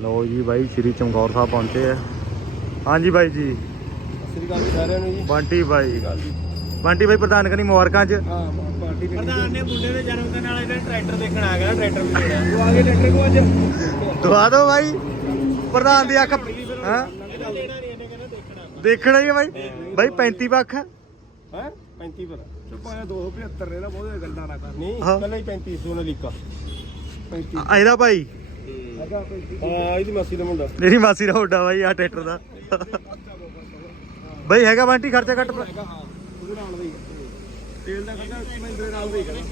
ਲਓ ਜੀ ਬਾਈ ਸ਼੍ਰੀ ਚਮਕੌਰ ਸਾਹਿਬ ਪਹੁੰਚੇ ਆ। ਹਾਂਜੀ ਬਾਈ ਜੀ। ਸ੍ਰੀ ਅਕਾਲ ਜੀ ਸਾਰਿਆਂ ਨੂੰ ਜੀ। ਬੰਟੀ ਬਾਈ। ਬੰਟੀ ਬਾਈ ਪ੍ਰਧਾਨ ਕਰੀ ਮੁਬਾਰਕਾਂ ਚ। ਹਾਂ ਪਾਰਟੀ ਪ੍ਰਧਾਨ ਨੇ ਮੁੰਡੇ ਦੇ ਜਨਮ ਦਿਨ ਵਾਲੇ ਦਿਨ ਟਰੈਕਟਰ ਦੇਖਣ ਆ ਗਿਆ ਟਰੈਕਟਰ ਵੀ ਲੈਣਾ ਉਹ ਆ ਗਏ ਟਰੈਕਟਰ ਕੋ ਅੱਜ। ਦਵਾ ਦਿਓ ਬਾਈ। ਪ੍ਰਧਾਨ ਦੀ ਅੱਖ ਹਾਂ? ਦੇਖਣਾ ਹੀ ਆ ਬਾਈ। ਬਾਈ 35 ਪੱਖ। ਹੈ? 35 ਪਰ। ਚੁੱਪ ਆਇਆ 275 ਨੇ ਨਾ ਬਹੁਤੇ ਗੱਲਾਂ ਨਾ ਕਰ। ਨਹੀਂ ਹਾਂ। ਪਹਿਲਾਂ ਹੀ 35 ਸੋਨਾ ਲੀਕਾ 35 ਆ ਇਹਦਾ ਭਾਈ ਹੈਗਾ 35 ਹਾਂ ਇਹਦੀ ਮਾਸੀ ਦਾ ਮੁੰਡਾ। ਮੇਰੀ ਮਾਸੀ ਦਾ ਵੱਡਾ ਬਾਈ ਆ ਟਰੈਕਟਰ ਦਾ। ਬਾਈ ਹੈਗਾ ਬੰਟੀ ਖਰਚਾ ਘੱਟ ਹੈਗਾ ਹਾਂ ਉਹਦੇ ਨਾਲ ਦਾ ਹੀ। ਤੇਲ ਦਾ ਖਰਚਾ ਮਹਿੰਦਰੇ ਨਾਲ ਦਾ ਹੀ ਕਰਾਂ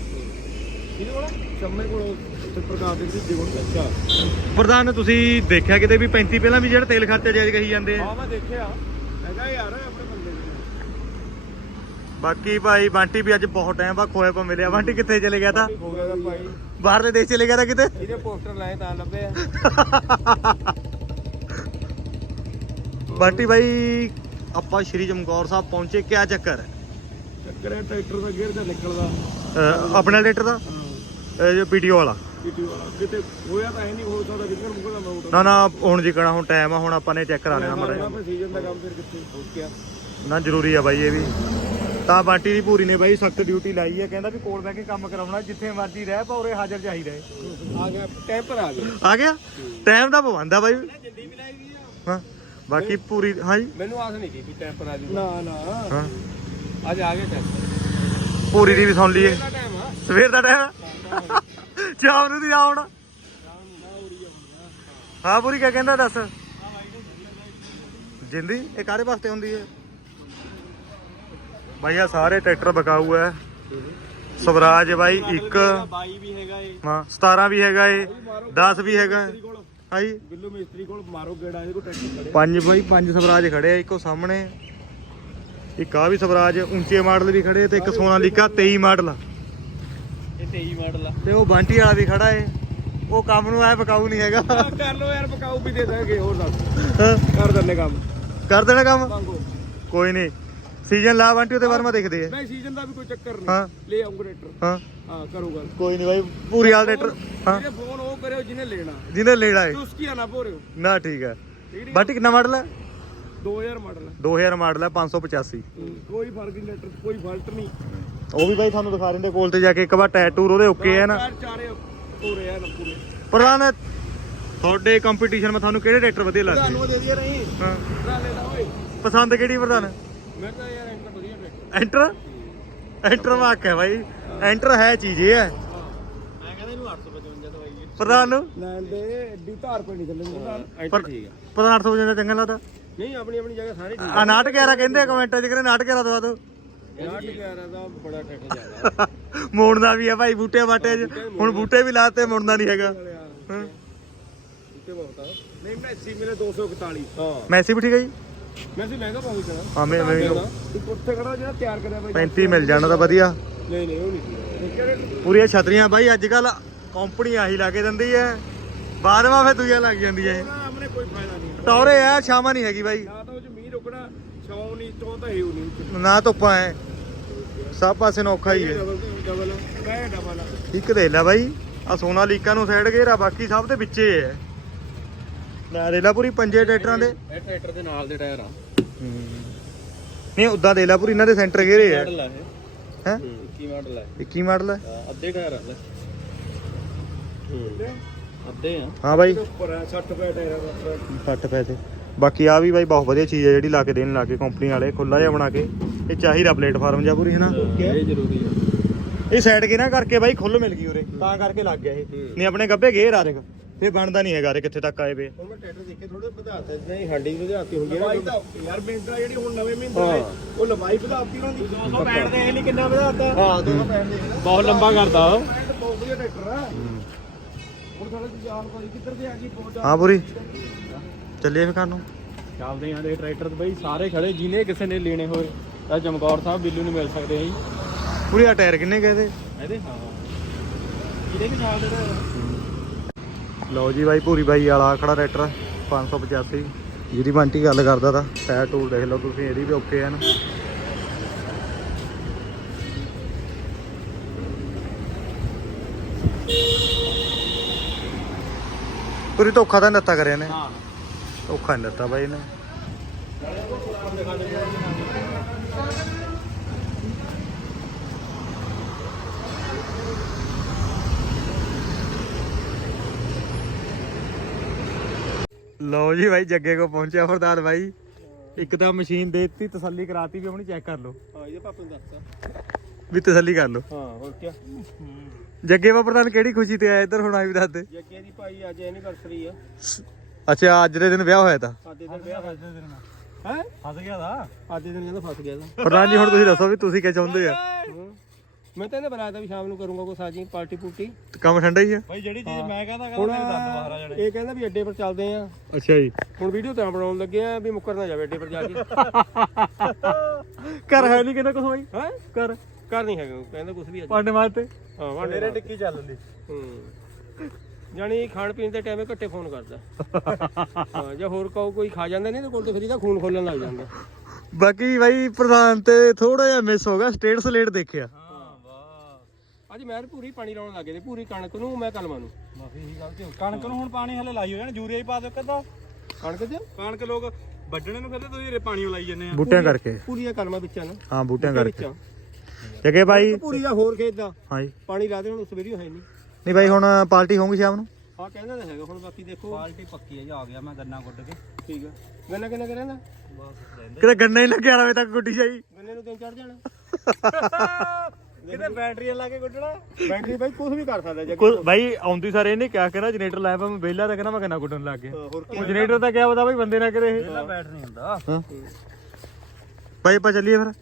ਇਹਦੇ ਕੋਲ ਸ਼ੰਮੇ ਕੋਲ ਉੱਥੇ ਪ੍ਰਕਾਰ ਦੇ ਦੂਜੇ ਕੋਲ ਅੱਛਾ ਪ੍ਰਧਾਨ ਤੁਸੀਂ ਦੇਖਿਆ ਕਿਤੇ ਵੀ 35 ਪਹਿਲਾਂ ਵੀ ਜਿਹੜਾ ਤੇਲ ਖਰਚਾ ਜਾਇਜ਼ ਕਹੀ ਜਾਂਦੇ ਆ? ਹਾਂ ਮੈਂ ਦੇਖਿਆ। ਹੈਗਾ ਯਾਰ ਬਾਕੀ ਭਾਈ ਬੰਟੀ ਵੀ ਅੱਜ ਬਹੁਤ ਟਾਈਮ ਬਾਅਦ ਖੋਏ ਪਾ ਮਿਲਿਆ। ਬੰਟੀ ਕਿੱਥੇ ਚਲੇ ਗਿਆ ਤਾਂ? ਹੋ ਗਿਆ ਦਾ ਭਾਈ ਬਾਹਰਲੇ ਦੇਸ਼ ਚਲੇ ਗਿਆ ਤਾਂ ਕਿਤੇ? ਇਹਦੇ ਪੋਸਟਰ ਲਾਏ ਤਾਂ ਲੱਭੇ ਆ। ਬੰਟੀ ਭਾਈ ਆਪਾਂ ਸ਼੍ਰੀ ਚਮਕੌਰ ਸਾਹਿਬ ਪਹੁੰਚੇ ਕਿਆ ਚੱਕਰ? ਹੈ ਚੱਕਰ ਹੈ ਟਰੈਕਟਰ ਦਾ ਗੇਅਰ ਦਾ ਨਿਕਲਦਾ। ਅਹ ਆਪਣੇ ਟਰੈਕਟਰ ਦਾ? ਇਹ ਜੋ ਪੀਟੀਓ ਵਾਲਾ। ਪੀਟੀ ਵਾਲਾ। ਕਿਤੇ ਹੋਇਆ ਤਾਂ ਹੈ ਨਹੀਂ ਹੋ ਸਕਦਾ ਕਿੰਨਾ ਮੁਕਦਾ ਮੈਂ ਉਠਾ ਨਾ ਨਾ ਹੁਣ ਜਿਕਣਾ ਹੁਣ ਟਾਈਮ ਆ ਹੁਣ ਆਪਾਂ ਨੇ ਚੈੱਕ ਕਰਾ ਲੈਣਾ ਮੜਾ ਸੀਜ਼ਨ ਦਾ ਕੰਮ ਫਿਰ ਕਿੱਥੇ ਹੋ ਗਿਆ? ਨਾ ਜ਼ਰੂਰੀ ਆ ਬਾਈ ਇਹ ਵੀ। ਤਾਂ ਬਾਟੀ ਦੀ ਪੂਰੀ ਨੇ ਬਾਈ ਸਖਤ ਡਿਊਟੀ ਲਾਈ ਹੈ ਕਹਿੰਦਾ ਵੀ ਕੋਲ ਬਹਿ ਕੇ ਕੰਮ ਕਰਾਉਣਾ ਜਿੱਥੇ ਮਰਜ਼ੀ ਰਹਿ ਪੌਰੇ ਹਾਜ਼ਰ ਚਾਹੀਦਾ ਹੈ ਆ ਗਿਆ ਟੈਂਪਰ ਆ ਗਿਆ। ਆ ਗਿਆ? ਟਾਈਮ ਦਾ ਪਵੰਦਾ ਬਾਈ। ਹਾਂ ਬਾਕੀ ਪੂਰੀ ਹਾਂਜੀ? ਮੈਨੂੰ ਆਸ ਨਹੀਂ ਕੀਤੀ ਟੈਂਪਰ ਆ ਜੂਗਾ ਨਾ ਨਾ। ਹਾਂ। ਅੱਜ ਆ ਗਿਆ ਟੈਂਪਰ ਪੂਰੀ ਦੀ ਵੀ ਸੁਣ ਲਈਏ। ਟਾਈਮ ਸਵੇਰ ਦਾ ਟਾਈਮ ਸ਼ਾਮ ਨੂੰ ਦੀ ਆਉਣਾ। ਹਾਂ ਪੂਰੀ ਕਿਆ ਕਹਿੰਦਾ ਦੱਸ? ਜਿੰਦੀ ਇਹ ਕਾਰੇ ਵਾਸਤੇ ਹੁੰਦੀ ਹੈ? ਬਾਈ ਆ ਸਾਰੇ ਟਰੈਕਟਰ ਬਕਾਊ ਹੈ ਸਵਰਾਜ ਬਾਈ ਇੱਕ। 22 ਵੀ ਹੈਗਾ ਹਾਂ 17 ਵੀ ਹੈਗਾ ਏ 10 ਵੀ ਹੈਗਾ ਏ। ਹਾਂਜੀ ਬਿੱਲੂ ਮਿਸਤਰੀ ਕੋਲ ਮਾਰੋ ਗੇੜਾ ਇਹਦੇ ਕੋਲ ਟਰੈਕਟਰ ਖੜੇ ਪੰਜ ਬਾਈ ਪੰਜ ਸਵਰਾਜ ਖੜੇ ਆ ਇੱਕੋ ਸਾਹਮਣੇ। ਇੱਕ ਆ ਵੀ ਸਵਰਾਜ ਉੱਚੇ ਮਾਡਲ ਵੀ ਖੜੇ ਤੇ ਇੱਕ ਸੋਨਾਲੀਕਾ 23 ਮਾਡਲ ਇਹ 23 ਮਾਡਲ ਆ। ਤੇ ਉਹ ਬਾਂਟੀ ਵਾਲਾ ਵੀ ਖੜਾ ਏ। ਉਹ ਕੰਮ ਨੂੰ ਐ ਬਕਾਊ ਨਹੀਂ ਹੈਗਾ। ਕਰ ਲੋ ਯਾਰ ਪਕਾਉ ਵੀ ਦੇ ਦਾਂਗੇ ਹੋਰ ਦੱਸ। ਕਰ ਦਿੰਨੇ ਕੰਮ। ਕਰ ਦੇਣਾ ਕੰਮ? ਕੋਈ ਨਹੀਂ। ਸੀਜ਼ਨ ਲਾ ਬਾਂਟੀ ਉਹਦੇ ਵਰਮਾ ਦੇਖਦੇ ਆ। ਨਹੀਂ ਸੀਜ਼ਨ ਦਾ ਵੀ ਕੋਈ ਚੱਕਰ ਹਾਂ। ਨਹੀਂ ਲੈ ਆਉਂਗਾ ਟਰੈਕਟਰ ਹਾਂ। ਹਾਂ ਕਰੋ ਗੱਲ। ਕੋਈ ਨਹੀਂ ਬਾਈ ਪੂਰੀ ਹਾਲ ਟਰੈਕਟਰ ਹਾਂ। ਜਿਹਨੇ ਫੋਨ ਉਹ ਕਰਿਓ ਜਿਹਨੇ ਲੈਣਾ। ਜਿਹਨੇ ਲੈਣਾ ਏ। ਤੂੰ ਉਸਕੀ ਆ ਨਾ ਭੋਰਿਓ। ਨਾ ਠੀਕ ਹੈ ਠੀਕ ਬਾਂਟੀ ਕਿੰਨਾ ਮਾਡਲ ਹੈ 2000 ਮਾਡਲ 2000 ਮਾਡਲ ਹੈ 585 ਕੋਈ ਫ਼ਰਕ ਨਹੀਂ ਲੈਟਰ ਕੋਈ ਫਾਲਟ ਨਹੀਂ। ਉਹ ਵੀ ਬਾਈ ਤੁਹਾਨੂੰ ਦਿਖਾ ਦਿੰਦੇ ਕੋਲ ਤੇ ਜਾ ਕੇ ਇੱਕ ਵਾਰ ਟਾਇਰ ਟੂਰ ਉਹਦੇ ਓਕੇ ਹੈ ਨਾ। ਚਾਰ ਚਾਰੇ ਪੂਰੇ ਆ ਨਾ ਪੂਰੇ। ਪ੍ਰਧਾਨ ਤੁਹਾਡੇ ਕੰਪੀਟੀਸ਼ਨ ਮੈਂ ਤੁਹਾਨੂੰ ਕਿਹੜੇ ਟਰੈਕਟਰ ਵਧੀਆ ਲੱਗਦੇ? ਤੁਹਾਨੂੰ ਦੇ ਦਿਆ ਨਹੀਂ। ਹਾਂ। ਦਾ ਓਏ। ਪਸੰਦ ਕਿਹੜੀ ਪ੍ਰਧਾਨ? ਮੈਂ ਤਾਂ ਯਾਰ ਐਂਟਰ ਵਧੀਆ ਐਂਟਰ ਐਂਟਰ ਵਾਕ ਹੈ ਬਾਈ। ਐਂਟਰ ਹੈ ਚੀਜ਼ ਇਹ ਹੈ। ਮੈਂ ਕਹਿੰਦਾ ਇਹਨੂੰ 855 ਦਵਾਈ ਪ੍ਰਧਾਨ ਨੂੰ? ਲੈਣ ਦੇ ਐਡੀ ਧਾਰ ਪਈ ਨਹੀਂ ਥੱਲੇ ਪਰ- ਠੀਕ ਆ। ਪ੍ਰਧਾਨ 800 ਵਜੇ ਚੰਗਾ ਲੱਗਦਾ? ਨਹੀਂ ਆਪਣੀ ਆਪਣੀ ਜਗ੍ਹਾ ਸਾਰੇ ਆ। ਨਾਟਕ 11 ਕਹਿੰਦੇ ਆ ਕਮੈਂਟਾਂ 'ਚ ਕਹਿੰਦੇ ਨਾਟਕ 11 ਦਵਾ ਦਿਓ ਠੀਕ 11 ਦਾ ਬੜਾ ਟਰੈਕਟਰ ਜ਼ਿਆਦਾ। ਮੋੜਨਾ ਵੀ ਹੈ ਭਾਈ ਬੂਟੇ ਬਾਟੇ 'ਚ। ਹੁਣ ਬੂਟੇ ਵੀ ਲਾਤੇ ਮੁੜਨਾ ਨਹੀਂ ਹੈਗਾ। ਹਾਂ। ਉੱਤੇ ਬਹੁਤ ਆ। ਨਹੀਂ ਮੈਸੀ ਮੇਰੇ 241 ਹਾਂ। ਮੈਸੀ ਵੀ ਠੀਕ ਹੈ ਜੀ? ਮੈਸੀ ਮਹਿੰਗਾ ਪਾਉਂ ਕਰਾ ਹਾਂ ਮੈਂ ਮੈਂ ਵੀ ਤੂੰ ਉੱਥੇ ਖੜਾ ਜਿਹੜਾ ਤਿਆਰ ਕਰਿਆ ਬਾਈ। 35 ਮਿਲ ਜਾਣਾ ਤਾਂ ਵਧੀਆ। ਨਹੀਂ ਨਹੀਂ ਉਹ ਨਹੀਂ। ਕਿਹੜੇ ਪੂਰੀਆਂ ਛਤਰੀਆਂ ਬਾਈ ਅੱਜ ਕੱਲ ਕੰਪਨੀ ਆਹੀ ਲਾ ਕੇ ਦਿੰਦੀ ਹੈ ਬਾਅਦਵਾ ਫੇ ਦੂਜਾ ਲੱਗ ਜਾਂਦੀ ਹੈ ਨਾ ਆਪਣੇ ਕੋਈ ਫਾਇਦਾ ਨਹੀਂ। ਟੌਰੇ ਆ ਛਾਵਾਂ ਨਹੀਂ ਹੈਗੀ ਬਾਈ। ਨਾ ਤਾਂ ਉਹ ਚ ਮੀਂਹ ਰੁਕਣਾ ਛਾਉ ਨਹੀਂ ਚੋਂ ਤਾਂ ਹੈ ਉਹ ਨਹੀਂ। ਨਾ ਧੁੱਪਾਂ ਐ। ਸਭ ਪਾਸੇ ਨੂੰ ਔਖਾ ਹੀ ਡਬਲ ਡਬਲ ਡਬਲ ਇੱਕ ਦੇ ਲੈ ਬਾਈ ਆ ਸੋਨਾ ਲੀਕਾ ਨੂੰ ਸਾਈਡ ਘੇਰਾ ਬਾਕੀ ਸਭ ਦੇ ਵਿੱਚੇ ਹੈ ਲੈ ਦੇ ਲੈ ਪੂਰੀ ਪੰਜੇ ਟਰੈਕਟਰਾਂ ਦੇ। ਇਹ ਟਰੈਕਟਰ ਦੇ ਨਾਲ ਦੇ ਟਾਇਰ ਆ। ਨਹੀਂ ਉਦਾਂ ਦੇ ਲੈ ਪੂਰੀ ਇਹਨਾਂ ਦੇ ਸੈਂਟਰ ਘੇਰੇ ਹੈ ਮਾਡਲ ਆ ਇਹ। ਹੈ? 21 ਮਾਡਲ ਆ 21 ਮਾਡਲ ਹੈ ਇਹ। ਅੱਧੇ ਟਾਇਰ ਆ ਲੈ। ਅੱਧੇ ਆ। ਹਾਂ ਬਾਈ। ਉੱਪਰ ਆ 60 ਰੁਪਏ ਟਾਇਰ ਦਾ 60 ਪੈਸੇ ਬਾਕੀ ਆ ਵੀ ਬਾਈ ਬਹੁਤ ਵਧੀਆ ਚੀਜ਼ ਹੈ ਜਿਹੜੀ ਲਾ ਕੇ ਦੇਣ ਲੱਗੇ ਕੰਪਨੀ ਵਾਲੇ ਖੁੱਲਾ ਜਿਹਾ ਬਣਾ ਕੇ। ਇਹ ਚਾਹੀਦਾ ਪਲੇਟਫਾਰਮ ਜਾਂ ਪੂਰੀ ਹੈ ਨਾ ਇਹ ਜ਼ਰੂਰੀ ਆ। ਇਹ ਸਾਈਡ ਕੇ ਨਾ ਕਰਕੇ ਬਾਈ ਖੁੱਲ ਮਿਲ ਗਈ ਉਰੇ। ਤਾਂ ਕਰਕੇ ਲੱਗ ਗਿਆ ਇਹ। ਨਹੀਂ ਆਪਣੇ ਗੱਬੇ ਘੇਰ ਆ ਰਹੇ ਫੇ ਬਣਦਾ ਨਹੀਂ ਹੈਗਾ ਰੇ ਕਿੱਥੇ ਤੱਕ ਆਏ ਵੇ। ਹੁਣ ਮੈਂ ਟਰੈਕਟਰ ਦੇਖੇ ਥੋੜੇ ਵਧਾਤੇ ਨਹੀਂ ਹਾਂਡੀ ਵਧਾਤੀ ਹੁੰਦੀ ਹੈ ਲੰਬਾਈ ਤਾਂ ਯਾਰ ਮਿੰਟਰਾ ਜਿਹੜੀ ਹੁਣ ਨਵੇਂ ਮਹਿੰਦਰਾ ਨੇ ਉਹ ਲੰਬਾਈ ਵਧਾਤੀ ਉਹਨਾਂ ਦੀ। 265 ਦੇ ਇਹ ਨਹੀਂ ਕਿੰਨਾ ਵਧਾਤਾ। ਹਾਂ 265 ਦੇ। ਬਹੁਤ ਲੰਬਾ ਕਰਦਾ ਉਹ। ਬਹੁਤ ਵਧੀਆ ਟਰੈਕਟਰ ਆ। ਹੁਣ ਸਾਡੇ ਦੀ ਜਾਣਕਾਰੀ ਕਿੱਧਰ ਦੀ ਆ ਗਈ ਪਹੁੰਚ ਹਾਂ ਪੂਰੀ। ਚੱਲੀਏ ਫੇ ਨੂੰ। ਚੱਲਦੇ ਆਂ ਦੇ ਟਰੈਕਟਰ ਤੇ ਬਈ ਸਾਰੇ ਖੜੇ ਜਿਹਨੇ ਕਿਸੇ ਨੇ ਲੈਣੇ ਹੋਏ ਤਾਂ ਚਮਕੌਰ ਸਾਹਿਬ ਬਿੱਲੂ ਨੂੰ ਮਿਲ ਸਕਦੇ ਆ ਜੀ। ਪੂਰੀ ਆ ਟਾਇਰ ਕਿੰਨੇ ਗਏ ਤੇ ਇਹਦੇ? ਹਾਂ। ਇਹਦੇ ਵੀ ਸਾਲ ਦੇ ਲਓ ਜੀ ਬਾਈ ਪੂਰੀ ਬਾਈ ਵਾਲਾ ਖੜਾ ਟਰੈਕਟਰ 585 ਜਿਹਦੀ ਬੰਟੀ ਗੱਲ ਕਰਦਾ ਤਾਂ ਟਾਇਰ ਟੂਲ ਦੇਖ ਲਓ ਤੁਸੀਂ ਇਹਦੀ ਵੀ ਓਕੇ ਹਨ ਪੂਰੀ ਧੋਖਾ ਤਾਂ ਦਿੱਤਾ ਕਰਿਆ ਨੇ ਹਾਂ। ਧੋਖਾ ਨਹੀਂ ਦਿੱਤਾ ਬਾਈ ਨੇ ਲਓ ਜੀ ਬਾਈ ਜੱਗੇ ਕੋ ਪਹੁੰਚਿਆ ਪ੍ਰਧਾਨ ਬਾਈ। ਇੱਕ ਤਾਂ ਮਸ਼ੀਨ ਦੇ ਦਿੱਤੀ ਤਸੱਲੀ ਕਰਾਤੀ ਵੀ ਆਪਣੀ ਚੈੱਕ ਕਰ ਲਓ। ਹਾਂ ਇਹਦੇ ਪਾਪੇ ਨੂੰ ਦੱਸਤਾ। ਵੀ ਤਸੱਲੀ ਕਰ ਲਓ। ਹਾਂ ਹੋਰ ਕੀ ਜੱਗੇ ਵਾ ਪ੍ਰਧਾਨ ਕਿਹੜੀ ਖੁਸ਼ੀ ਤੇ ਆਇਆ ਇੱਧਰ ਹੁਣ ਆਈ ਵੀ ਦੱਸ ਦੇ। ਜੱਗੇ ਦੀ ਭਾਈ ਅੱਜ ਐਨੀਵਰਸਰੀ ਆ। ਅੱਛਾ ਅੱਜ ਦੇ ਦਿਨ ਵਿਆਹ ਹੋਇਆ ਤਾਂ? ਅੱਜ ਦੇ ਦਿਨ ਵਿਆਹ ਹੈ ਹੈ? ਫਸ ਗਿਆ ਦਾ? ਅੱਜ ਦੇ ਦਿਨ ਕਹਿੰਦਾ ਫਸ ਗਿਆ ਤਾਂ ਪ੍ਰਧਾਨ ਜੀ ਹੁਣ ਤੁਸੀਂ ਦੱਸੋ ਵੀ ਤੁਸੀਂ ਕੀ ਚਾਹੁੰਦੇ ਆ। ਮੈਂ ਤਾਂ ਇਹਨੇ ਬਣਾਇਆ ਤਾਂ ਵੀ ਸ਼ਾਮ ਨੂੰ ਕਰੂੰਗਾ ਕੋਈ ਸਾਜੀ ਪਾਰਟੀ ਪੂਟੀ ਕੰਮ ਠੰਡਾ ਹੀ ਆ? ਭਾਈ ਜਿਹੜੀ ਚੀਜ਼ ਮੈਂ ਕਹਿੰਦਾ ਹੁਣ ਕਹਿੰਦਾ ਮੇਰੇ ਦੰਦ ਬਾਹਰ ਆ ਜਾਣੇ। ਇਹ ਕਹਿੰਦਾ ਵੀ ਅੱਡੇ ਪਰ ਚੱਲਦੇ ਆ। ਅੱਛਾ ਜੀ। ਹੁਣ ਵੀਡੀਓ ਤਾਂ ਬਣਾਉਣ ਲੱਗੇ ਆ ਵੀ ਮੁੱਕਰ ਨਾ ਜਾਵੇ ਅੱਡੇ ਪਰ ਜਾ ਕੇ। ਘਰ ਹੈ ਨਹੀਂ ਕੁਛ ਬਾਈ? ਹੈ? ਘਰ। ਕਰ ਨਹੀਂ ਹੈਗਾ ਕਹਿੰਦਾ ਕੁਝ ਵੀ ਅੱਜ ਪਾਂਡੇ ਮਾਰਤੇ ਹਾਂ ਵਾਂਡੇ ਮੇਰੇ ਟਿੱਕੀ ਚੱਲਦੀ ਹੂੰ। ਜਾਨੀ ਖਾਣ ਪੀਣ ਦੇ ਟਾਈਮੇ ਘੱਟੇ ਫੋਨ ਕਰਦਾ। ਹਾਂ ਜੇ ਹੋਰ ਕਹੋ ਕੋਈ ਖਾ ਜਾਂਦਾ ਨਹੀਂ ਤੇ ਕੋਲ ਤੇ ਫਿਰ ਇਹਦਾ ਖੂਨ ਖੋਲਣ ਲੱਗ ਜਾਂਦਾ। ਬਾਕੀ ਬਾਈ ਪ੍ਰਧਾਨ ਤੇ ਥੋੜਾ ਜਿਹਾ ਮਿਸ ਹੋ ਗਿਆ ਸਟੇਟ ਸਲੇਟ ਦੇਖਿਆ। ਅੱਜ ਮੈਂ ਪੂਰੀ ਪਾਣੀ ਲਾਉਣ ਲੱਗੇ ਤੇ ਪੂਰੀ ਕਣਕ ਨੂੰ ਮੈਂ ਕਲਮਾਂ ਨੂੰ। ਮਾਫੀ ਹੀ ਗਲਤੀ ਹੋ ਕਣਕ ਨੂੰ ਹੁਣ ਪਾਣੀ ਹਲੇ ਲਾਈ ਹੋ ਜਾਣਾ ਯੂਰੀਆ ਹੀ ਪਾ ਦਿਓ ਕਦਾ ਕਣਕ ਚ? ਕਣਕ ਲੋਕ ਵੱਢਣੇ ਨੂੰ ਕਹਿੰਦੇ ਤੁਸੀਂ ਪਾਣੀ ਲਾਈ ਜੰਨੇ ਆ। ਬੂਟਿਆਂ ਕਰਕੇ। ਪੂਰੀਆਂ ਕਲਮਾਂ ਵਿੱਚਾਂ ਨਾ। ਹਾਂ ਬੂਟਿਆਂ ਕਰਕੇ। ਜੱਗੇ ਬਾਈ। ਪੂਰੀ ਦਾ ਹੋਰ ਖੇਤ ਦਾ। ਹਾਂ ਜੀ। ਪਾਣੀ ਲਾ ਦੇ ਹੁਣ ਸਵੇਰੀ ਹੈ ਨਹੀਂ ਨਹੀਂ ਬਾਈ ਹੁਣ ਪਾਰਟੀ ਹੋਊਗੀ ਸ਼ਾਮ ਨੂੰ? ਹਾਂ ਕਹਿੰਦਾ ਤਾਂ ਹੈਗਾ ਹੁਣ ਬਾਕੀ ਦੇਖੋ। ਪਾਲਟੀ ਪੱਕੀ ਹੈ ਜੀ ਆ ਗਿਆ ਮੈਂ ਗੰਨਾ ਗੁੱਡ ਕੇ। ਠੀਕ ਆ। ਗੰਨਾ ਕਿੰਨਾ ਕਰਿਆ ਨਾ ਬਸ ਰਹਿੰਦੇ। ਕਿਤੇ ਗੰਨਾ ਹੀ ਲੱਗਿਆ ਰਵੇ ਤੱਕ ਗੁੱਡੀ ਜਾਈ। ਗੰਨੇ ਨੂੰ ਦਿਨ ਚੜ ਜਾਣਾ ਕਿਤੇ ਬੈਟਰੀਆਂ ਲਾ ਕੇ ਗੁੱਡਣਾ? ਬੈਟਰੀ ਬਾਈ ਕੁਝ ਵੀ ਕਰ ਸਕਦਾ ਜੇ ਕੋਈ। ਬਾਈ ਆਉਂਦੀ ਸਾਰੇ ਇਹਨੇ ਕਿਹਾ ਕਹਿੰਦਾ ਜਨਰੇਟਰ ਲਾਇਆ ਪਾ ਮੈਂ ਵਿਹਲਾ ਤਾਂ ਕਹਿੰਦਾ ਮੈਂ ਗੰਨਾ ਗੁੱਡਣ ਲੱਗ ਗਿਆ। ਹੋਰ ਕੀ ਉਹ ਜਨਰੇਟਰ ਤਾਂ ਕਿਹਾ ਪਤਾ ਬਾਈ ਬੰਦੇ ਨਾ ਕਰੇ ਇਹ ਇਹਦਾ ਬੈਟ ਨਹੀਂ ਹੁੰਦਾ। ਹਾਂ। ਬਾਈ ਆਪਾਂ ਚੱਲੀਏ ਫਿਰ।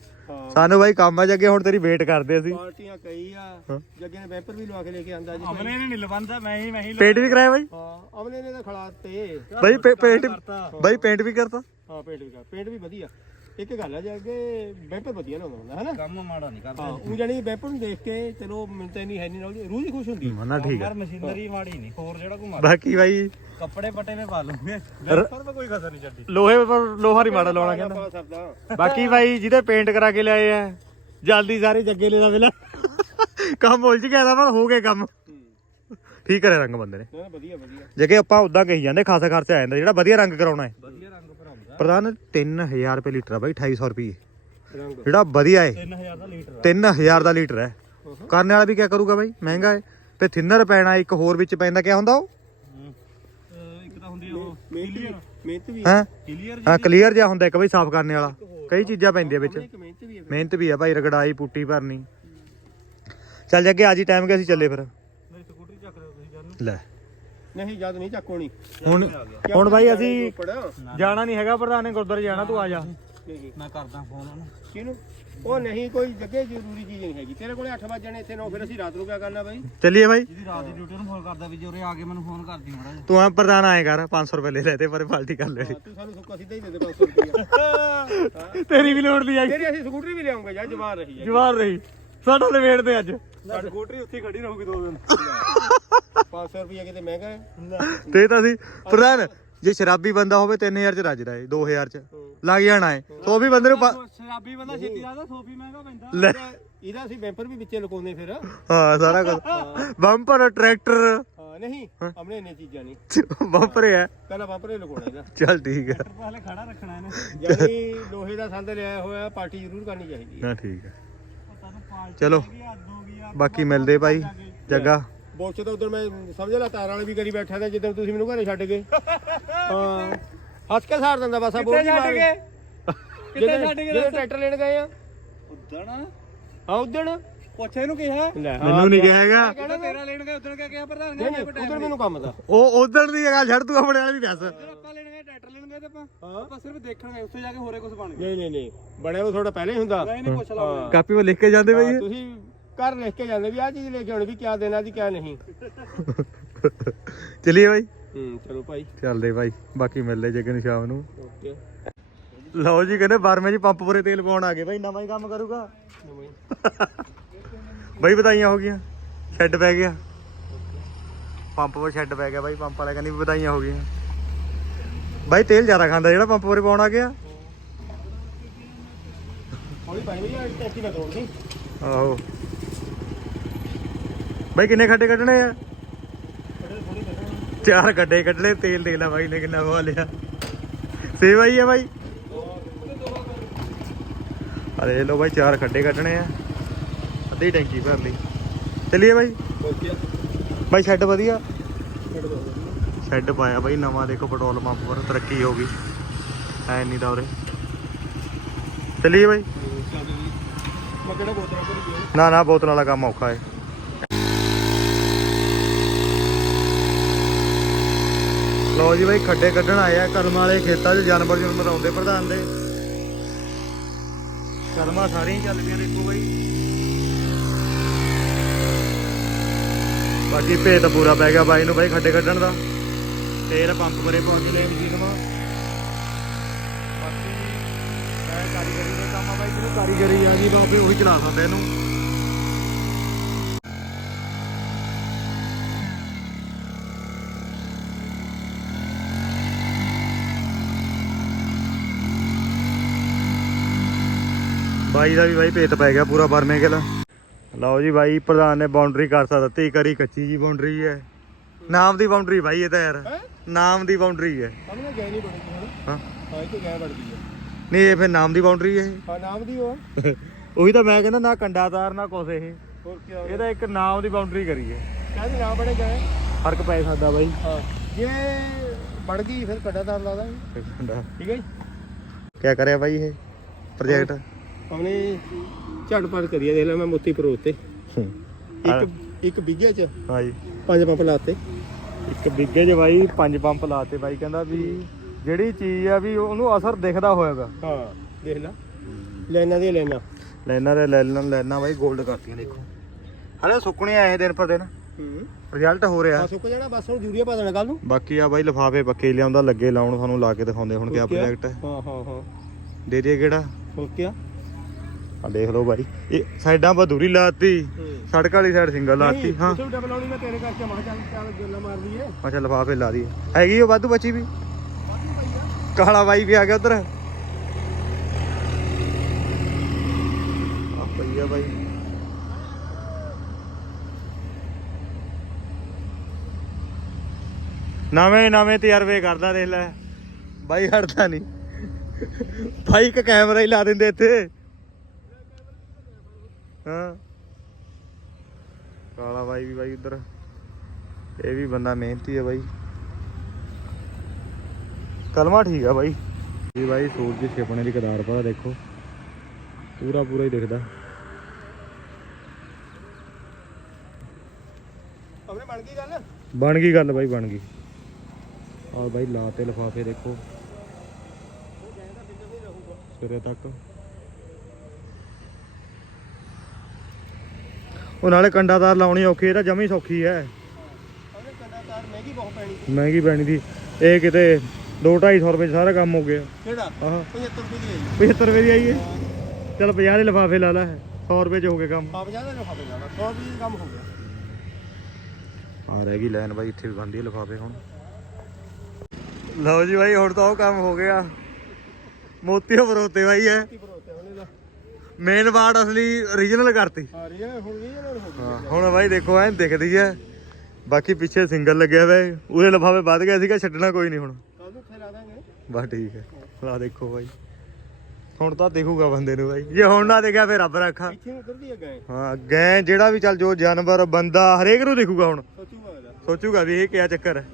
ਸਾਨੂੰ ਬਾਈ ਕੰਮ ਆ ਜੱਗੇ ਹੁਣ ਤੇਰੀ ਵੇਟ ਕਰਦੇ ਅਸੀਂ। ਪਾਰਟੀਆਂ ਕਈ ਆ। ਜੱਗੇ ਨੇ ਵੈਪਰ ਵੀ ਲਵਾ ਕੇ ਲੈ ਕੇ ਆਂਦਾ ਜੀ। ਅਮਨੇ ਨੇ ਨੀ ਲਵੰਦਾ ਮੈਂ ਹੀ ਮੈਂ ਹੀ ਪੇਂਟ ਵੀ ਕਰਾਇਆ ਬਾਈ? ਹਾਂ ਅਮਲੇ ਨੇ ਤਾਂ ਖਲਾਤੇ ਬਾਈ ਪੇ- ਪੇਂਟ ਬਾਈ ਪੇਂਟ ਵੀ ਕਰਤਾ? ਹਾਂ ਪੇਂਟ ਵੀ ਕਰ ਪੇਂਟ ਵੀ ਵਧੀਆ। ਇੱਕ ਗੱਲ ਆ ਜੇ ਅੱਗੇ ਵੈਪਰ ਵਧੀਆ ਲਾਉਂਦਾ ਹੁੰਦਾ ਹੈਨਾ? ਕੰਮ ਮਾੜਾ ਨਹੀਂ ਕਰਦਾ। ਹਾਂ ਉਹ ਜਾਨੀ ਵੈਪਰ ਨੂੰ ਦੇਖ ਕੇ ਚਲੋ ਮੈਨੂੰ ਤਾਂ ਨਹੀਂ ਹੈ ਨਹੀਂ ਨਾਲ ਰੂਹ ਹੀ ਖੁਸ਼ ਹੁੰਦੀ। ਮਨਾ ਠੀਕ ਆ। ਯਾਰ ਮਸ਼ੀਨਰੀ ਮਾੜੀ ਨਹੀਂ ਹੋਰ ਜਿਹੜਾ ਕੋ ਮਾਰ ਬਾਕੀ ਬਾਈ ਕੱਪੜੇ ਪੱਟੇ ਵਿੱਚ ਪਾ ਲੂੰਗੇ। ਵੈਪਰ ਮੈਂ ਕੋਈ ਖਸਰ ਨਹੀਂ ਛੱਡੀ। ਲੋਹੇ ਪਰ ਲੋਹਾ ਨਹੀਂ ਮਾੜਾ ਲਾਉਣਾ ਕਹਿੰਦਾ। ਬਾਕੀ ਬਾਈ ਜਿਹਦੇ ਪੇਂਟ ਕਰਾ ਕੇ ਲਿਆਏ ਆ ਜਲਦੀ ਸਾਰੇ ਜੱਗੇ ਲੈ ਦਾ ਵੇਲਾ ਕੰਮ ਉਲਝ ਗਿਆ ਦਾ ਪਰ ਹੋ ਗਿਆ ਕੰਮ। ਠੀਕ ਕਰੇ ਰੰਗ ਬੰਦੇ ਨੇ। ਨਾ ਨਾ, ਵਧੀਆ ਵਧੀਆ। ਜੱਗੇ ਆਪਾਂ ਉਦਾਂ ਕਹੀ ਜਾਂਦੇ ਖਾਸਾ ਖਰਚਾ ਆ ਜਾਂਦਾ ਜਿਹੜਾ ਵਧੀਆ ਰੰਗ ਕਰਾਉਣਾ ਹੈ। ਵਧੀਆ ਪ੍ਰਧਾਨ 3000 ਰੁਪਏ ਲੀਟਰ ਆ ਬਾਈ 2800 ਰੁਪਏ ਰੰਗ। ਜਿਹੜਾ ਵਧੀਆ ਹੈ 3000 ਦਾ ਲੀਟਰ 3000 ਦਾ ਲੀਟਰ ਹੈ। ਕਰਨ ਵਾਲਾ ਵੀ ਕੀ ਕਰੂਗਾ ਬਾਈ? ਮਹਿੰਗਾ ਹੈ ਤੇ ਥਿਨਰ ਪੈਣਾ ਇੱਕ ਹੋਰ ਵਿੱਚ ਪੈਂਦਾ ਕਿਆ ਹੁੰਦਾ ਉਹ? ਇੱਕ ਤਾਂ ਹੁੰਦੀ ਉਹ ਮਿਹਨਤ ਵੀ ਮਿਹਨਤ ਵੀ ਹੈ? ਕਲੀਅਰ ਹਾਂ ਕਲੀਅਰ ਜਿਹਾ ਹੁੰਦਾ ਇੱਕ ਬਈ ਸਾਫ਼ ਕਰਨ ਵਾਲਾ। ਕਈ ਚੀਜ਼ਾਂ ਪੈਂਦੀਆਂ ਵਿੱਚ। ਮਿਹਨਤ ਵੀ ਆ ਭਾਈ ਰਗੜਾਈ ਪੁੱਟੀ ਭਰਨੀ। ਚੱਲ ਜੱਗੇ ਅੱਜ ਹੀ ਟਾਈਮ ਗਿਆ ਅਸੀਂ ਚੱਲੇ ਫਿਰ? ਮੇਰੀ ਸਕੂਟਰੀ ਚੱਕ ਰਹੇ ਤੁਸੀਂ ਜਾਨੂੰ। ਲੈ। ਨਹੀਂ ਜਦ ਨਹੀਂ ਚੱਕੋਣੀ ਹੁਣ। ਹੁਣ ਬਾਈ ਅਸੀਂ ਜਾਣਾ ਨਹੀਂ ਹੈਗਾ ਪ੍ਰਧਾਨ ਨੇ ਗੁਰਦੁਆਰੇ ਜਾਣਾ ਤੂੰ ਆ ਜਾ। ਮੈਂ ਕਰਦਾ ਫੋਨ ਉਹਨੂੰ। ਕਿਹਨੂੰ? ਉਹ ਨਹੀਂ ਕੋਈ ਜੱਗੇ ਜ਼ਰੂਰੀ ਚੀਜ਼ ਨਹੀਂ ਹੈਗੀ। ਤੇਰੇ ਕੋਲੇ 8 ਵਜੇ ਨੇ ਇੱਥੇ 9 ਫਿਰ ਅਸੀਂ ਰਾਤ ਨੂੰ ਕਿਆ ਕਰਨਾ ਬਾਈ? ਚੱਲੀਏ ਬਾਈ। ਜਿਹਦੀ ਰਾਤ ਦੀ ਡਿਊਟੀ ਨੂੰ ਫੋਨ ਕਰਦਾ ਵੀ ਜੇ ਉਰੇ ਆ ਕੇ ਮੈਨੂੰ ਫੋਨ ਕਰਦੀ ਮਾੜਾ ਤੂੰ ਆ ਪ੍ਰਧਾਨ ਆਏ ਕਰ 500 ਰੁਪਏ ਲੈ ਲੈ ਤੇ ਪਰ ਪਾਲਟੀ ਕਰ ਹਾਂ, ਤੂੰ ਸਾਨੂੰ ਸੁੱਕਾ ਸਿੱਧਾ ਹੀ ਦੇ ਦੇ 500 ਰੁਪਏ ਤੇਰੀ ਵੀ ਲੋੜ ਨਹੀਂ ਆਈ। ਤੇਰੀ ਅਸੀਂ ਸਕੂਟਰੀ ਵੀ ਲਿਆਉਂਗੇ ਜਾਂ ਜਵਾਨ ਰਹੀ ਹੈ। ਜਵਾਰ ਰਹੀ। ਸਾਡਾ ਲਵੇੜ ਦੇ ਅੱਜ। ਸਾਡੀ ਸਕੂਟਰੀ ਉੱਥੇ ਖੜੀ ਰਹੂਗੀ ਦੋ ਦਿਨ। 500 ਰੁਪਏ ਕਿਤੇ ਮਹਿੰਗਾ ਹੈ? ਤੇ ਤਾਂ ਅਸੀਂ ਪ੍ਰਧਾਨ ਜੇ ਸ਼ਰਾਬੀ ਬੰਦਾ ਹੋਵੇ 3000 ਚ ਰੱਜਦਾ ਏ 2000 ਚ। ਲੱਗ ਜਾਣਾ ਏ। ਸੋ ਵੀ ਬੰਦੇ ਨੂੰ ਸ਼ਰਾਬੀ ਬੰਦਾ ਛੇਤੀ ਆਦਾ ਸੋਫੀ ਮਹਿੰਗਾ ਪੈਂਦਾ। ਇਹਦਾ- ਅਸੀਂ ਬੈਂਪਰ ਵੀ ਵਿੱਚੇ ਲੁਕਾਉਂਦੇ ਫਿਰ। ਹਾਂ ਸਾਰਾ ਕੁਝ ਬੰਪਰ ਟਰੈਕਟਰ। ਹਾਂ ਨਹੀਂ ਆਪਣੇ ਇੰਨੇ ਚੀਜ਼ਾਂ ਨਹੀਂ। ਬੰਪਰ ਹੈ ਪਹਿਲਾਂ ਬੰਪਰ ਹੀ ਲੁਕਾਉਣਾ ਇਹਦਾ। ਚੱਲ ਠੀਕ ਹੈ। ਪਹਿਲੇ ਖੜਾ ਰੱਖਣਾ ਇਹਨੇ। ਯਾਨੀ ਲੋਹੇ ਦਾ ਸੰਦ ਲਿਆ ਹੋਇਆ ਪਾਰਟੀ ਜ਼ਰੂਰ ਕਰਨੀ ਚਾਹੀਦੀ ਹੈ। ਨਾ ਠੀਕ ਹੈ। ਪਾਲਟੀ ਚਲੋ ਬਾਕੀ ਮਿਲਦੇ ਭਾਈ ਜੱਗਾ। ਬੋਚ ਤਾਂ ਉਧਰ ਮੈਂ ਸਮਝ ਲਾ ਤਾਰ ਵਾਲੇ ਵੀ ਕਰੀ ਬੈਠਾ ਤਾਂ ਜਿੱਦਾਂ ਤੁਸੀਂ ਮੈਨੂੰ ਘਰੇ ਛੱਡ ਗਏ। ਹਾਂ ਹੱਸ ਕੇ ਸਾਰ ਦਿੰਦਾ ਬਸ ਆ ਬੋਲ ਛੱਡ ਗਏ? ਕਿੱਥੇ ਛੱਡ ਗਏ ਜਦੋਂ ਟਰੈਕਟਰ ਲੈਣ ਗਏ ਆ। ਉਦਣ? ਹਾਂ ਉਦਣ। ਪੁੱਛ ਇਹਨੂੰ ਕਿਹਾ? ਮੈਨੂੰ ਨਹੀਂ ਕਹੇਗਾ ਕਹਿੰਦਾ ਤੇਰਾ ਲੈਣ ਗਏ ਉਦਣ ਕਿਹਾ ਪ੍ਰਧਾਨ ਨਹੀਂ ਉਧਰ ਮੈਨੂੰ ਕੰਮ ਦਾ। ਉਹ ਉਧਰ ਦੀ ਗੱਲ ਛੱਡ ਤੂੰ ਆਪਣੇ ਵਾਲੀ ਦੱਸ। ਗਏ ਤੇ ਆਪਾਂ? ਹਾਂ। ਆਪਾਂ ਸਿਰਫ ਦੇਖਣ ਗਏ ਉੱਥੇ ਜਾ ਕੇ ਹੋਰੇ ਕੁਝ ਬਣ ਗਿਆ। ਨਹੀਂ ਨਹੀਂ ਨਹੀਂ। ਬਣਿਆ ਉਹ ਥੋੜਾ ਪਹਿਲਾਂ ਹੀ ਹੁੰਦਾ। ਨਹੀਂ ਨਹੀਂ ਪੁੱਛ ਲਾ ਹਾਂ। ਕਾਪੀ ਉਹ ਲਿਖ ਕੇ ਜਾਂਦੇ ਬਈ। ਤੁਸੀਂ ਘਰ ਲਿਖ ਕੇ ਜਾਂਦੇ ਵੀ ਆਹ ਚੀਜ਼ ਲੈ ਕੇ ਆਉਣੀ ਵੀ ਕਿਆ ਦੇਣਾ ਦੀ ਕਿਆ ਨਹੀਂ। ਚਲਿਏ ਬਾਈ। ਹੂੰ ਚਲੋ ਭਾਈ। ਚੱਲਦੇ ਬਾਈ। ਬਾਕੀ ਮਿਲਦੇ ਜੱਗੇ ਨੂੰ ਸ਼ਾਮ ਨੂੰ। ਓਕੇ। ਲਓ ਜੀ ਕਹਿੰਦੇ ਬਾਰਵੇਂ ਚ ਪੰਪ ਪੂਰੇ ਤੇਲ ਪਾਉਣ ਆ ਗਏ ਬਾਈ। ਨਵਾਂ ਹੀ ਕੰਮ ਕਰੂਗਾ। ਬਾਈ ਵਧਾਈਆਂ ਹੋ ਗਈਆਂ। ਸ਼ੈੱਡ ਪੈ ਗਿਆ। ਪੰਪ 'ਤੇ ਸ਼ੈੱਡ ਪੈ ਗਿਆ ਬਾਈ। ਪੰਪ ਵਾਲਾ ਕਹਿੰਦੀ ਵੀ ਵਧਾਈਆਂ ਹੋ ਗਈਆਂ। ਬਾਈ ਤੇਲ ਜ਼ਿਆਦਾ ਖਾਂਦਾ ਜਿਹੜਾ ਪੰਪ ਪੂਰੇ ਪਾਉਣ ਆ ਗਿਆ। ਹੌਲੀ ਭਾਈ ਵੀ ਟੈਂਕੀ ਨਾ ਤੋੜਨੀ ਆਹੋ। ਬਾਈ ਕਿੰਨੇ ਖੱਡੇ ਕੱਢਣੇ ਆ? ਚਾਰ ਗੱਡੇ ਕੱਢਲੇ ਤੇਲ ਦੇ ਲਾ ਬਾਈ ਨੇ ਕਿੰਨਾ ਪਵਾ ਲਿਆ। ਸੇਵਾ ਹੀ ਹੈ ਬਾਈ? ਅਰੇ ਲੋ ਬਾਈ ਚਾਰ ਖੱਡੇ ਕੱਢਣੇ ਆ। ਅੱਧੀ ਟੈਂਕੀ ਭਰ ਲਈ। ਚਲਿਏ ਬਾਈ। ਬਾਈ ਸ਼ੈੱਡ ਵਧੀਆ। ਸ਼ੈੱਡ ਪਾਇਆ ਬਾਈ, ਨਵਾਂ ਦੇਖੋ ਪੈਟਰੋਲ ਪੰਪ ਪਰ ਤਰੱਕੀ ਹੋ ਗਈ। ਐ ਨਹੀਂ ਤਾਂ ਉਰੇ। ਚਲਿਏ ਬਾਈ। ਮੈਂ ਬੋਤਲਾਂ ਭਰੀ ਨਾ ਨਾ, ਬੋਤਲ ਵਾਲਾ ਕੰਮ ਔਖਾ ਹੈ। ਲੋ ਜੀ ਬਾਈ, ਖੱਡੇ ਕੱਢਣ ਆਏ ਆ। ਕਲਮਾਂ ਵਾਲੇ ਖੇਤਾਂ 'ਚ ਜਾਨਵਰ ਜੁਨਵਰ ਆਉਂਦੇ ਪ੍ਰਧਾਨ ਦੇ। ਕਲਮਾਂ ਸਾਰੀਆਂ ਹੀ ਚੱਲ ਪਈਆਂ ਦੇਖੋ ਬਾਈ। ਬਾਕੀ ਭੇਤ ਪੂਰਾ ਪੈ ਗਿਆ ਬਾਈ ਨੂੰ ਬਾਈ ਖੱਡੇ ਕੱਢਣ ਦਾ। ਤੇਲ ਪੰਪ ਪਰੇ ਪਹੁੰਚ ਲੈ ਮਸ਼ੀਨ ਮਾ ਬਾਕੀ ਇਹ ਕਾਰੀਗਰੀ ਦਾ ਕੰਮ ਆ ਬਾਈ ਜਿਹਨੂੰ ਕਾਰੀਗਰੀ ਆ ਗਈ ਬਾਬੇ ਉਹੀ ਚਲਾ ਸਕਦੇ ਇਹਨੂੰ। ਬਾਈ ਦਾ ਵੀ ਬਾਈ ਭੇਤ ਪੈ ਗਿਆ ਪੂਰਾ ਬਰਮੇ ਗਿਲ ਲਓ ਜੀ ਬਾਈ, ਪ੍ਰਧਾਨ ਨੇ ਬਾਉਂਡਰੀ ਕਰਤਾ ਦਿੱਤੀ, ਕਰੀ ਕੱਚੀ ਜੀ ਬਾਉਂਡਰੀ ਹੈ। ਨਾਮ ਦੀ ਬਾਉਂਡਰੀ ਬਾਈ ਇਹ ਤਾਂ ਯਾਰ। ਹੈ? ਨਾਮ ਦੀ ਬਾਉਂਡਰੀ ਹੈ। ਹਮ ਨਾ ਗਏ ਨਹੀਂ ਬੜੀ ਹੁਣ। ਹਾਂ। ਹਾਂ ਇਹ ਤੇ ਗਏ ਬੜਦੀ ਹੈ। ਨਹੀਂ ਇਹ ਫਿਰ ਨਾਮ ਦੀ ਬਾਉਂਡਰੀ ਹੈ ਹਾਂ ਨਾਮ ਦੀ ਉਹ। ਇਹ ਉਹੀ ਤਾਂ ਮੈਂ ਕਹਿੰਦਾ ਨਾ ਕੰਡਾ ਤਾਰ ਨਾ ਕੁਛ ਇਹ। ਹੋਰ ਕੀ ਹੋ? ਇਹਦਾ ਇੱਕ ਨਾਮ ਦੀ ਬਾਉਂਡਰੀ ਕਰੀ ਹੈ। ਕਹਿੰਦੇ ਨਾ ਬੜੇ ਗਏ। ਫ਼ਰਕ ਪੈ ਸਕਦਾ ਬਾਈ। ਹਾਂ ਜੇ ਬੜ ਗਈ ਫਿਰ ਕੱਡਾਦਾਰ ਲਾ ਦਾਂਗੇ। ਕੰਡਾ ਠੀਕ ਹੈ ਜੀ? ਕੀ ਕਰਿਆ ਬਾਈ ਇਹ ਪ੍ਰੋਜੈਕਟ ਉਹਨੇ ਝਟਪਟ ਕਰੀਏ ਦੇਖ ਲੈ ਮੈਂ ਮੋਤੀ ਪਰੋਤ ਤੇ ਇੱਕ ਇੱਕ ਬਿੱਗੇ ਚ। ਹਾਂ ਜੀ। ਪੰਜ ਪੰਪ ਲਾਤੇ। ਇੱਕ ਬਿੱਗੇ 'ਚ ਬਾਈ ਪੰਜ ਪੰਪ ਲਾਤੇ ਬਾਈ ਕਹਿੰਦਾ ਵੀ ਜਿਹੜੀ ਚੀਜ਼ ਆ ਵੀ ਉਹਨੂੰ ਅਸਰ ਦਿਖਦਾ ਹੋਏਗਾ ਹਾਂ ਦੇਖ ਲੈ। ਲੈਣਾ ਦੀ ਲੈਣਾ ਲੈਣਾ ਦੇ ਲੈਣਾ ਲੈਣਾ ਬਾਈ 골ਡ ਕਰਤੀਆਂ ਦੇਖੋ। ਹਲੇ ਸੁੱਕਣੇ ਆਏ ਦਿਨ ਪਰ ਦਿਨ। ਹੂੰ। ਰਿਜ਼ਲਟ ਹੋ ਰਿਹਾ। ਸੁੱਕ ਜਾਣਾ ਬਸ ਹੁਣ ਯੂਰੀਆ ਪਾ ਦੇਣਾ ਕੱਲ ਨੂੰ। ਬਾਕੀ ਆ ਬਾਈ ਲਫਾਫੇ ਪੱਕੇ ਲਿਆਉਂਦਾ ਲੱਗੇ ਲਾਉਣ ਤੁਹਾਨੂੰ ਲਾ ਕੇ ਦਿਖਾਉਂਦੇ ਹੁਣ ਕਿਆ ਪ੍ਰੋਜੈਕਟ ਹੈ। ਹਾਂ ਹਾਂ ਹਾਂ। ਦੇ ਦੇ ਕਿਹੜਾ? ਹੋਰ ਕੀ ਆ ਦੇਖ ਲਓ ਬਾਈ। ਇਹ ਸਾਈਡਾਂ ਬਦੂਰੀ ਲਾਤੀ ਸੜਕ ਵਾਲੀ ਸਾਈਡ ਸਿੰਗਲ ਲਾਤੀ ਹਾਂ। ਤੂੰ ਡਬਲ ਆਉਣੀ ਮੈਂ ਤੇਰੇ ਕਰਕੇ ਮਾਂ ਚੱਲ ਚੱਲ ਗੱਲਾਂ ਮਾਰ ਲਈਏ। ਅੱਛਾ ਲਫਾਫੇ ਲਾ ਦੀ ਹੈਗੀ ਉਹ ਵਾਧੂ ਬੱਚੀ ਵੀ? ਕਾਲਾ ਬਾਈ ਵੀ ਆ ਗਿਆ ਉਧਰ। ਆ ਪਈ ਆ ਬਾਈ। ਨਵੇਂ ਨਵੇਂ ਤਜਰਬੇ ਕਰਦਾ ਦੇਖ ਲੈ। ਬਾਈ ਹਟਦਾ ਨਹੀਂ। ਇੱਕ ਕੈਮਰਾ ਹੀ ਲਾ ਦਿੰਦੇ ਇੱਥੇ। ਹਾਂ। ਕਾਲਾ ਬਾਈ ਵੀ ਬਾਈ ਉਧਰ। ਇਹ ਵੀ ਬੰਦਾ ਮਿਹਨਤੀ ਹੈ ਬਾਈ। ਕਲਮਾ ਠੀਕ ਆ ਬਾਈ। ਜੀ ਬਾਈ ਸੂਰਜ ਛਿਪਣੇ ਦੀ ਕਦਾਰ ਪਾ ਦੇਖੋ। ਪੂਰਾ ਪੂਰਾ ਹੀ ਦਿਖਦਾ। ਆਪਣੇ ਬਣ ਗਈ ਗੱਲ? ਬਣ ਗਈ ਗੱਲ ਬਾਈ ਬਣ ਗਈ। ਆ ਬਾਈ ਲਾ ਤੇ ਲਫਾਫੇ ਦੇਖੋ। ਸਿਰੇ ਤੱਕ। ਉਹ ਨਾਲੇ ਕੰਡਾਦਾਰ ਲਾਉਣੀ ਔਖੀ ਇਹ ਤਾਂ ਜਮੀ ਸੌਖੀ ਐ ਉਹਨੇ ਮਹਿੰਗੀ ਬਹੁਤ ਪੈਣੀ ਮਹਿੰਗੀ ਪੈਣੀ ਦੀ ਇਹ ਕਿਤੇ 2-250 ਰੁਪਏ 'ਚ ਸਾਰਾ ਕੰਮ ਹੋ ਗਿਆ। ਕਿਹੜਾ? ਆਹ। 75 ਰੁਪਏ ਦੀ ਆਈ। 75 ਰੁਪਏ ਦੀ ਆਈ ਏ। ਚਲ 50 ਦੇ ਲਫਾਫੇ ਲਾ ਲੈ 100 ਰੁਪਏ 'ਚ ਹੋ ਗਿਆ ਕੰਮ। ਆ 50 ਦਾ ਲਿਖਾ ਦੇ ਜਾਣਾ 100 ਰੁਪਏ ਦਾ ਕੰਮ ਹੋ ਗਿਆ। ਆ ਰਹਿ ਗਈ ਲਾਈਨ ਬਾਈ ਇੱਥੇ ਵੀ ਬੰਦੀ ਲਫਾਫੇ ਹੁਣ। ਲਓ ਜੀ ਬਾਈ ਹੁਣ ਤਾਂ ਉਹ ਕੰਮ ਹੋ ਗਿਆ। ਮੋਤੀਓ ਬਰੋਤੇ ਬਾਈ ਦਾ ਮੇਨ ਬਾੜ ਅਸਲੀ ਓਰੀਜਨਲ ਕਰਤੀ। ਹਾਂ ਹੁਣ ਰੀਜਨ ਹੋ ਗਿਆ ਹਾਂ ਹੁਣ ਬਾਈ ਦੇਖੋ ਐ ਦਿਖਦੀ ਐ। ਬਾਕੀ ਪਿੱਛੇ ਸਿੰਗਲ ਲੱਗਿਆ ਹੋਇਆ ਉਹਦੇ ਲਫਾਫੇ ਵੱਧ ਗਿਆ ਸੀਗਾ ਛੱਡਣਾ ਕੋਈ ਨਹੀਂ ਹੁਣ। ਕੱਲ ਨੂੰ ਉੱਥੇ ਲਾ ਦਾਂਗੇ। ਬਸ ਠੀਕ ਹੈ ਲਾ ਦੇਖੋ ਬਾਈ। ਹੁਣ ਤਾਂ ਦਿਖੂਗਾ ਬੰਦੇ ਨੂੰ ਬਾਈ। ਜੇ ਹੁਣ ਨਾ ਦੇਖਿਆ ਫੇਰ ਰੱਬ ਰੱਖਾ। ਇੱਥੇ ਨੂੰ ਉਤਰਦੀ ਹੈ ਗਏ ਹਾਂ ਗਏ ਜਿਹੜਾ ਵੀ ਚੱਲ ਜੋ ਜਾਨਵਰ ਬੰਦਾ ਹਰੇਕ ਨੂੰ ਦਿਖੂਗਾ ਹੁਣ। ਸੋਚੂਗਾ ਵੀ ਇਹ ਕਿਆ ਚੱਕਰ ਹੈ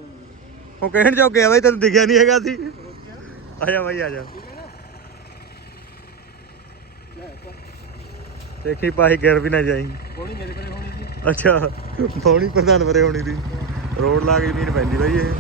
ਉਹ ਕਹਿਣ ਜੋਗੇ ਆ ਬਾਈ ਤੈਨੂੰ ਦਿਖਿਆ ਨਹੀਂ ਹੈਗਾ ਸੀ। ਆ ਜਾ ਬਾਈ ਆ ਜਾ। ਦੇਖੀ ਪਾਹੀ ਗਿਰ ਵੀ ਨਾ ਜਾਈ। ਕੋਣੀ ਮੇਰੇ ਕੋਲੇ ਹੋਣੀ ਸੀ। ਅੱਛਾ ਪੌਣੀ ਪ੍ਰਧਾਨ ਵਰੇ ਹੋਣੀ ਦੀ। ਰੋਡ ਲਾ ਕੇ ਜ਼ਮੀਨ ਪੈਂਦੀ ਬਾਈ ਇਹ।